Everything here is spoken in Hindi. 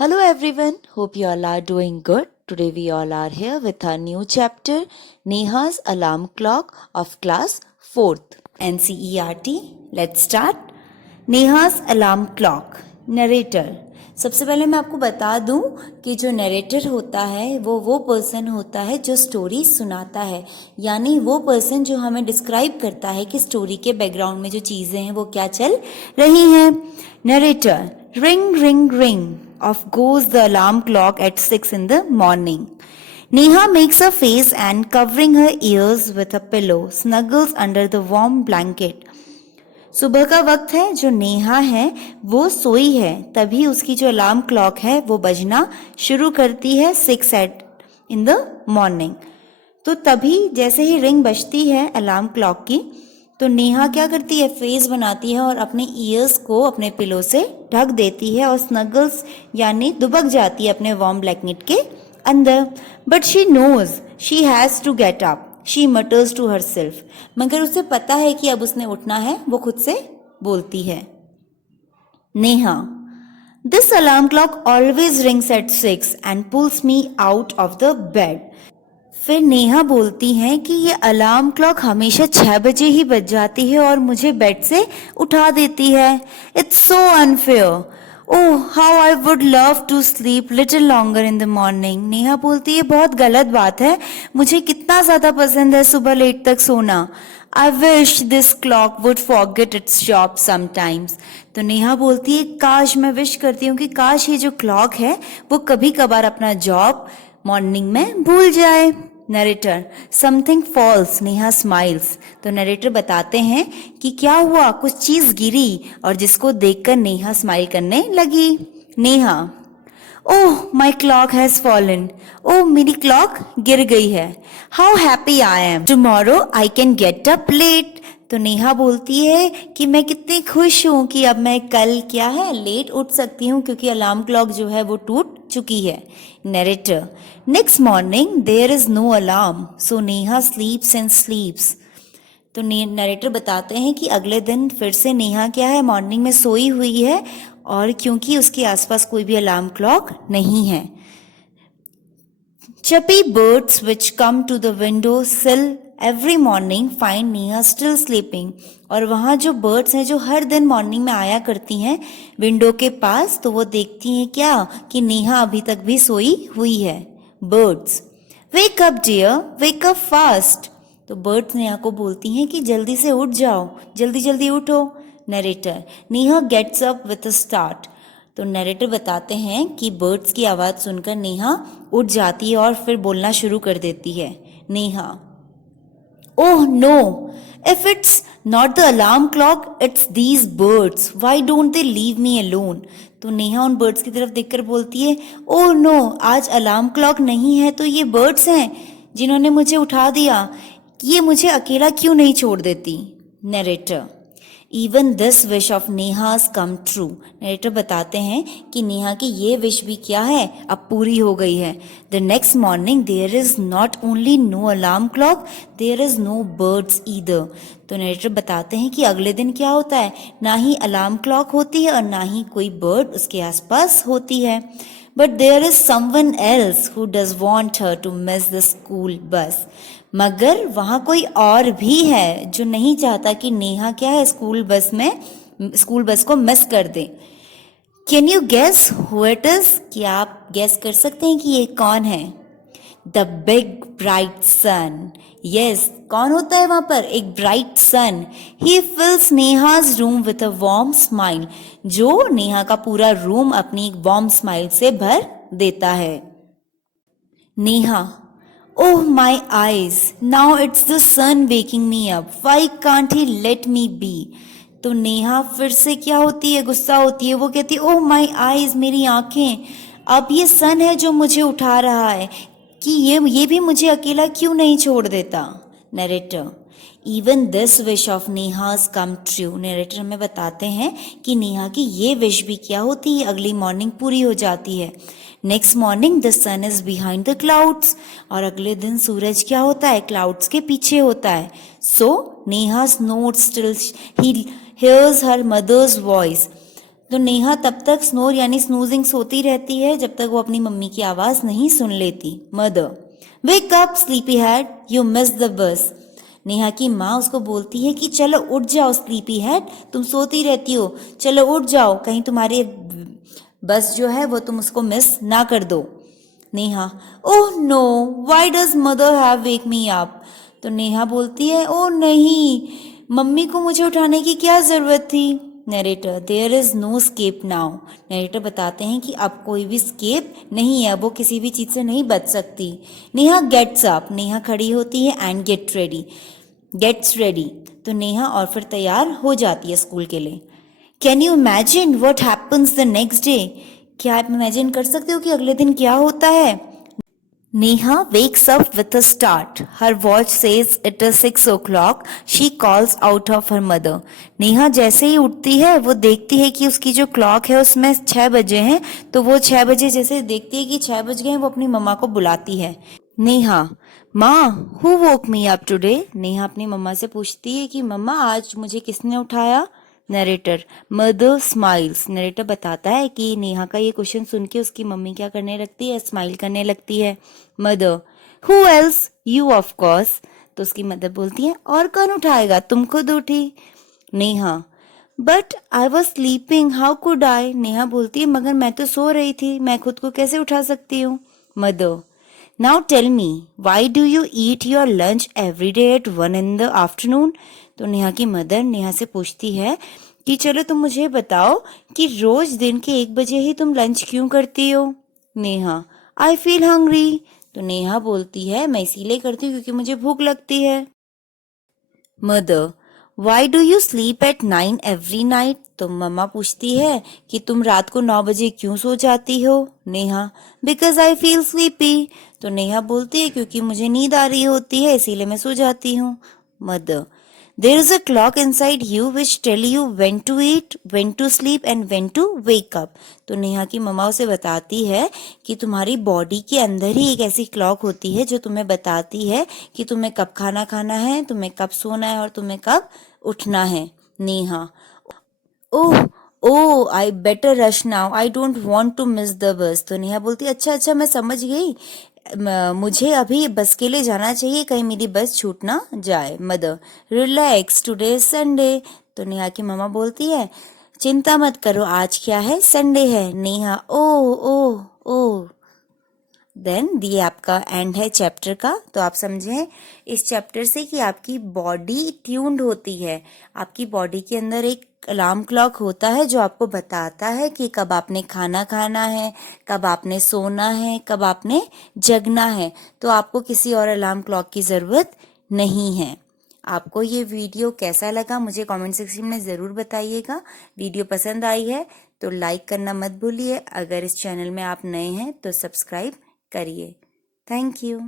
Hello everyone, hope you all are doing good. Today we all are here with our new chapter, Neha's Alarm Clock of class 4th NCERT. Let's start. Neha's Alarm Clock. Narrator. सबसे पहले मैं आपको बता दूं कि जो नरेटर होता है वो पर्सन होता है जो स्टोरी सुनाता है, यानी वो पर्सन जो हमें डिस्क्राइब करता है कि स्टोरी के बैकग्राउंड में जो चीज़ें हैं वो क्या चल रही हैं. Narrator. Ring ring ring off goes the alarm clock at 6 in the morning. Neha makes a face and covering her ears with a pillow snuggles under the warm blanket. सुबह का वक्त है. जो नेहा है वो सोई है. तभी उसकी जो अलार्म क्लॉक है वो बजना शुरू करती है 6 in the morning. तो तभी जैसे ही रिंग बजती है अलार्म क्लॉक की तो नेहा क्या करती है, फेस बनाती है और अपने ईयर्स को अपने पिलो से ढक देती है और स्नगल्स यानी दुबक जाती है अपने वार्म ब्लैंकेट के अंदर. But she knows she has to get up. She mutters to herself. मगर उसे पता है कि अब उसने उठना है. वो खुद से बोलती है. Neha. This alarm clock always rings at 6 and pulls me out of the bed. फिर नेहा बोलती हैं कि ये अलार्म क्लॉक हमेशा 6 बजे ही बज जाती है और मुझे बेड से उठा देती है. It's so unfair. Oh how I would love to sleep little longer in the morning. Neha बोलती है बहुत गलत बात है. मुझे कितना ज़्यादा पसंद है सुबह लेट तक सोना. I wish this clock would forget it's job sometimes. तो नेहा बोलती है काश, मैं विश करती हूँ कि काश ये जो क्लॉक है वो कभी कभार अपना जॉब मॉर्निंग में भूल जाए. Narrator. Something false. Neha smiles. तो नरेटर बताते हैं कि क्या हुआ, कुछ चीज गिरी और जिसको देखकर नेहा स्माइल करने लगी. Neha. Oh my clock has fallen. Oh मेरी क्लॉक गिर गई है. How happy I am. Tomorrow I can get up late. तो नेहा बोलती है कि मैं कितनी खुश हूँ कि अब मैं कल क्या है लेट उठ सकती हूँ क्योंकि अलार्म क्लॉक जो है वो टूट चुकी है. Narrator. Next morning there is no alarm so Neha sleeps and sleeps. तो नरेटर बताते हैं कि अगले दिन फिर से नेहा क्या है मॉर्निंग में सोई हुई है और क्योंकि उसके आसपास कोई भी अलार्म क्लॉक नहीं है. Chirpy birds which come to the window sill every morning find Neha still sleeping. और वहाँ जो बर्ड्स हैं जो हर दिन मॉर्निंग में आया करती हैं विंडो के पास, तो वो देखती हैं क्या कि नेहा अभी तक भी सोई हुई है. Birds. Wake up dear, wake up fast. तो बर्ड्स नेहा को बोलती हैं कि जल्दी से उठ जाओ, जल्दी जल्दी उठो. Narrator. Neha gets up with a start. तो नरेटर बताते हैं कि बर्ड्स की आवाज़ सुनकर नेहा उठ जाती है और फिर बोलना शुरू कर देती है. Neha. Oh no, if it's not the alarm clock it's these birds, why don't they leave me alone. तो नेहा उन बर्ड्स की तरफ देखकर बोलती है ओह नो, आज अलार्म क्लॉक नहीं है तो ये बर्ड्स हैं जिन्होंने मुझे उठा दिया. ये मुझे अकेला क्यों नहीं छोड़ देती. Narrator. Even this wish of Neha's come true. Narrator बताते हैं कि नेहा की ये विश भी क्या है अब पूरी हो गई है. The next morning there is not only no alarm clock, there is no birds either. तो नरेटर बताते हैं कि अगले दिन क्या होता है, ना ही अलार्म क्लॉक होती है और ना ही कोई बर्ड उसके आसपास होती है. But there is someone else who does want her to miss the school bus. मगर वहाँ कोई और भी है जो नहीं चाहता कि नेहा क्या है स्कूल बस को मिस कर दे. Can you guess who it is. क्या आप गेस कर सकते हैं कि ये कौन है. The big bright sun. Yes, कौन होता है वहाँ पर, एक bright sun. He fills Neha's room with a warm smile. जो नेहा का पूरा रूम अपनी एक वार्म स्माइल से भर देता है. Neha. Oh my eyes, now it's the sun waking me up. Why can't he let me be? तो नेहा फिर से क्या होती है, गुस्सा होती है. वो कहती है ओह माई आईज, मेरी आंखें, अब ये सन है जो मुझे उठा रहा है कि ये भी मुझे अकेला क्यों नहीं छोड़ देता. Narrator. Even this wish of Neha's come true. Narrator हमें बताते हैं कि नेहा की ये विश भी क्या होती है, अगली मॉर्निंग पूरी हो जाती है. Next morning the sun is behind the clouds. और अगले दिन सूरज क्या होता है, क्लाउड्स के पीछे होता है. So Neha's not still he hears her mother's voice. तो नेहा तब तक स्नोर यानी स्नूजिंग सोती रहती है जब तक वो अपनी मम्मी की आवाज नहीं सुन लेती। Mother, wake up sleepy head, you miss the बस। नेहा की माँ उसको बोलती है कि चलो उठ जाओ स्लीपी हेड, तुम सोती रहती हो, चलो उठ जाओ, कहीं तुम्हारे बस जो है वो तुम उसको मिस ना कर दो। Neha, oh no, why does mother have wake me up. तो नेहा बोलती है, ओह नहीं, मम्मी को मुझे उठाने की क्या जरूरत थी। Narrator, there is no escape now. Narrator बताते हैं कि अब कोई भी स्केप नहीं है, वो किसी भी चीज से नहीं बच सकती। नेहा गेट्स अप, नेहा खड़ी होती है, एंड गेट्स रेडी, तो नेहा और फिर तैयार हो जाती है स्कूल के लिए। Can you imagine what happens the next day. क्या आप इमेजिन कर सकते हो कि अगले दिन क्या होता है। Neha wakes up with a start. Her watch says it is 6 o'clock. She calls out of her mother. Neha जैसे ही उठती है वो देखती है कि उसकी जो क्लॉक है उसमें 6 बजे हैं, तो वो 6 बजे जैसे देखती है कि 6 बज गए हैं, वो अपनी मम्मा को बुलाती है। नेहा, माँ, who woke me up today. Neha अपनी मम्मा से पूछती है कि मम्मा आज मुझे किसने उठाया। Narrator, mother smiles. नरेटर बताता है कि नेहा का ये क्वेश्चन सुन के उसकी मम्मी क्या करने लगती है, स्माइल करने लगती है। Mother, who else, you of course. तो उसकी मदर बोलती है, और कौन उठाएगा, तुम खुद उठी। Neha, but I was sleeping, how could I. Neha बोलती है, मगर मैं तो सो रही थी, मैं खुद को कैसे उठा सकती हूँ। Mother, now tell me, why do you eat your lunch every day at 1 in the afternoon। तो नेहा की मदर नेहा से पूछती है कि चलो तुम मुझे बताओ कि रोज दिन के 1 बजे ही तुम लंच क्यों करती हो। Neha, I feel hungry. तो नेहा बोलती है, मैं इसीलिए करती हूँ क्योंकि मुझे भूख लगती है। Mother, Y do you sleep at 9 every night. तो मम्मा पूछती है कि तुम रात को 9 बजे क्यों सो जाती हो। Neha, because I feel sleepy. तो नेहा बोलती है क्योंकि मुझे नींद आ रही होती है इसीलिए मैं सो जाती हूँ। Mother, there is a clock inside you which tell you when to eat, when to sleep and when to wake up. तो नेहा की मम्मा उसे बताती है कि तुम्हारी बॉडी के अंदर ही एक ऐसी क्लॉक होती है जो तुम्हें बताती है कि तुम्हें कब खाना खाना है, तुम्हें कब सोना है और तुम्हें कब उठना है। Neha, oh oh, I better rush now, I don't want to miss the bus. तो नेहा बोलती है, अच्छा अच्छा, मैं समझ गई, मुझे अभी बस के लिए जाना चाहिए, कहीं मेरी बस छूट ना जाए। Mother, relax, today Sunday. तो नेहा की मम्मा बोलती है, चिंता मत करो, आज क्या है, संडे है। नेहा, ओह ओह ओह। देन ये आपका एंड है चैप्टर का। तो आप समझें इस चैप्टर से कि आपकी बॉडी ट्यून्ड होती है, आपकी बॉडी के अंदर एक अलार्म क्लॉक होता है जो आपको बताता है कि कब आपने खाना खाना है, कब आपने सोना है, कब आपने जगना है। तो आपको किसी और अलार्म क्लॉक की ज़रूरत नहीं है। आपको ये वीडियो कैसा लगा मुझे कमेंट सेक्शन में ज़रूर बताइएगा। वीडियो पसंद आई है तो लाइक करना मत भूलिए। अगर इस चैनल में आप नए हैं तो सब्सक्राइब करिए। Thank you.